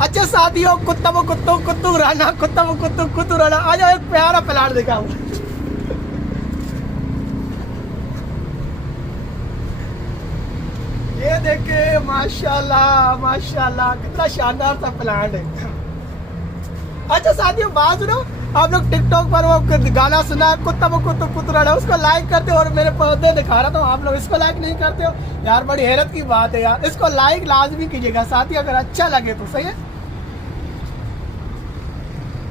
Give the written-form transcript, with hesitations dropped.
अच्छा साथियों, कुत्ता वो कुत्तू कुत्तू राना, कुत्ता वो कुत्तू कुत्तू राना। आ जाओ, एक प्यारा प्लांट दिखाओ। ये देखे, माशाल्लाह माशाल्लाह, कितना शानदार सा प्लांट है। अच्छा साथियों, बात सुनो, आप लोग टिकटॉक पर वो गाना सुना कुत्ता वो कुत्तू कुत्तू राना, उसको लाइक करते हो और मेरे पौधे दिखा रहा था, आप लोग इसको लाइक नहीं करते हो यार। बड़ी हैरत की बात है यार, इसको लाइक लाजमी कीजिएगा साथियों, अगर अच्छा लगे तो। सही है।